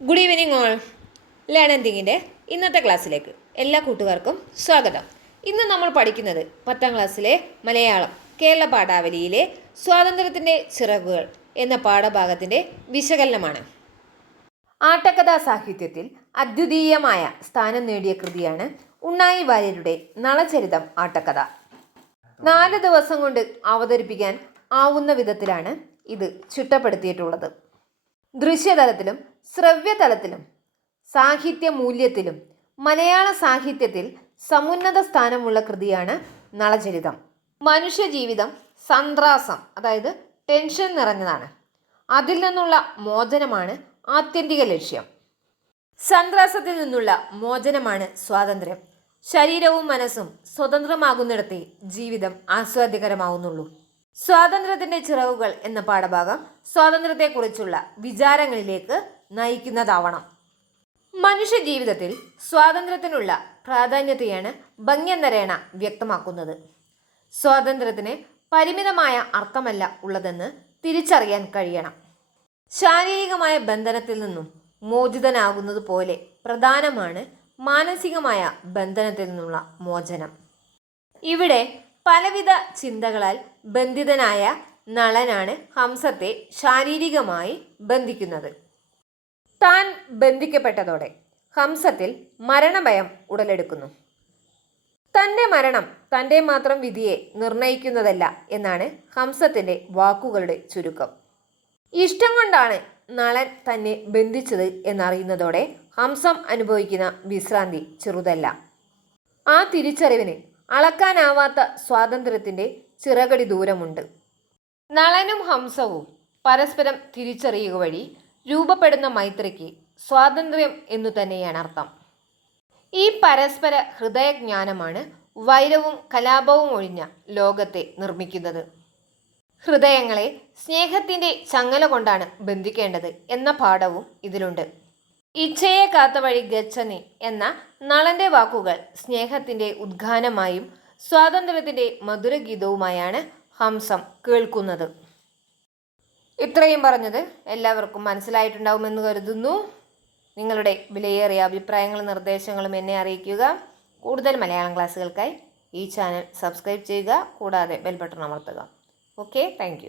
Good evening all ലേണന്തിങ്ങിന്റെ ഇന്നത്തെ ക്ലാസ്സിലേക്ക് എല്ലാ കൂട്ടുകാർക്കും സ്വാഗതം. ഇന്ന് നമ്മൾ പഠിക്കുന്നത് പത്താം ക്ലാസ്സിലെ മലയാളം കേരള പാഠാവലിയിലെ സ്വാതന്ത്ര്യത്തിന്റെ ചിറകുകൾ എന്ന പാഠഭാഗത്തിന്റെ വിശകലനമാണ്. ആട്ടക്കഥാ സാഹിത്യത്തിൽ അദ്വിതീയമായ സ്ഥാനം നേടിയ കൃതിയാണ് ഉണ്ണായി വാര്യരുടെ നളചരിതം ആട്ടക്കഥ. നാല് ദിവസം കൊണ്ട് അവതരിപ്പിക്കാൻ ആവുന്ന വിധത്തിലാണ് ഇത് ചുട്ടപ്പെടുത്തിയിട്ടുള്ളത്. ദൃശ്യതലത്തിലും ശ്രവ്യതലത്തിലും സാഹിത്യ മൂല്യത്തിലും മലയാള സാഹിത്യത്തിൽ സമുന്നത സ്ഥാനമുള്ള കൃതിയാണ് നളചരിതം. മനുഷ്യജീവിതം സന്ത്രാസം അതായത് ടെൻഷൻ നിറഞ്ഞതാണ്. അതിൽ നിന്നുള്ള മോചനമാണ് ആത്യന്തിക ലക്ഷ്യം. സന്ത്രാസത്തിൽ നിന്നുള്ള മോചനമാണ് സ്വാതന്ത്ര്യം. ശരീരവും മനസ്സും സ്വതന്ത്രമാകുന്നിടത്തെ ജീവിതം ആസ്വാദ്യകരമാവുന്നുള്ളൂ. സ്വാതന്ത്ര്യത്തിന്റെ ചിറവുകൾ എന്ന പാഠഭാഗം സ്വാതന്ത്ര്യത്തെക്കുറിച്ചുള്ള വിചാരങ്ങളിലേക്ക് നയിക്കുന്നതാവണം. മനുഷ്യ ജീവിതത്തിൽ സ്വാതന്ത്ര്യത്തിനുള്ള പ്രാധാന്യത്തെയാണ് ഭംഗ്യന്തരേണ വ്യക്തമാക്കുന്നത്. സ്വാതന്ത്ര്യത്തിന് പരിമിതമായ അർത്ഥമല്ല ഉള്ളതെന്ന് തിരിച്ചറിയാൻ കഴിയണം. ശാരീരികമായ ബന്ധനത്തിൽ നിന്നും മോചിതനാകുന്നത് പോലെ പ്രധാനമാണ് മാനസികമായ ബന്ധനത്തിൽ നിന്നുള്ള മോചനം. ഇവിടെ പലവിധ ചിന്തകളാൽ ബന്ധിതനായ നളനാണ് ഹംസത്തെ ശാരീരികമായി ബന്ധിക്കുന്നത്. താൻ ബന്ധിക്കപ്പെട്ടതോടെ ഹംസത്തിൽ മരണഭയം ഉടലെടുക്കുന്നു. തന്റെ മരണം തന്റെ മാത്രം വിധിയെ നിർണയിക്കുന്നതല്ല എന്നാണ് ഹംസത്തിന്റെ വാക്കുകളുടെ ചുരുക്കം. ഇഷ്ടം കൊണ്ടാണ് നളൻ തന്നെ ബന്ധിച്ചത് എന്നറിയുന്നതോടെ ഹംസം അനുഭവിക്കുന്ന വിശ്രാന്തി ചെറുതല്ല. ആ തിരിച്ചറിവിന് അളക്കാനാവാത്ത സ്വാതന്ത്ര്യത്തിന്റെ ചിറകടി ദൂരമുണ്ട്. നളനും ഹംസവും പരസ്പരം തിരിച്ചറിയുക വഴി രൂപപ്പെടുന്ന മൈത്രിക്ക് സ്വാതന്ത്ര്യം എന്നു തന്നെയാണ് അർത്ഥം. ഈ പരസ്പര ഹൃദയജ്ഞാനമാണ് വൈരവും കലാപവും ഒഴിഞ്ഞ ലോകത്തെ നിർമ്മിക്കുന്നത്. ഹൃദയങ്ങളെ സ്നേഹത്തിന്റെ ചങ്ങല കൊണ്ടാണ് ബന്ധിക്കേണ്ടത് എന്ന പാഠവും ഇതിലുണ്ട്. ഇച്ഛയെ കാത്ത വഴി ഗച്ഛനി എന്ന നളന്റെ വാക്കുകൾ സ്നേഹത്തിന്റെ ഉദ്ഘാനമായും സ്വാതന്ത്ര്യത്തിന്റെ മധുരഗീതവുമായാണ് ഹംസം കേൾക്കുന്നത്. ഇത്രയും പറഞ്ഞത് എല്ലാവർക്കും മനസ്സിലായിട്ടുണ്ടാവുമെന്ന് കരുതുന്നു. നിങ്ങളുടെ വിലയേറിയ അഭിപ്രായങ്ങളും നിർദ്ദേശങ്ങളും എന്നെ അറിയിക്കുക. കൂടുതൽ മലയാളം ക്ലാസ്സുകൾക്കായി ഈ ചാനൽ സബ്സ്ക്രൈബ് ചെയ്യുക. കൂടാതെ ബെൽ ബട്ടൺ അമർത്തുക. Okay thank